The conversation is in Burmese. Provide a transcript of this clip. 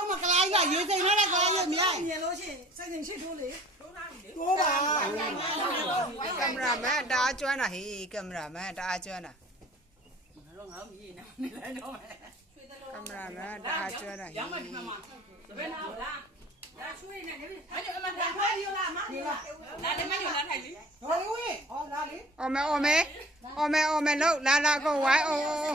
အောက်မှာကလာကြီးကရေစိမ်နဲ့ကလာကြီးမြင်မြင်လို့ရှိရင်စိတ်စိမ်ရှိထိုးလေတိုးပါကင်မရာမန်တအားကျွမ်းတာဟေးကင်မရာမန်တအားကျွမ်းတာငါမြည်နေနေလဲတော့မယ်ကင်မရာမန်တအားကျွမ်းတာရောင်းမဒီမှာတပည့်နာလားဒါရွှေနေနေပြီအဲ့ဒါအမှန်တရားဖိုးရောလားမဒီလားဒါလည်းမညွန်လာထိုင်လေဟောလို့ဝင်ဟောလာလေအော်မဲလောက်လာကိုဝိုင်းအိုး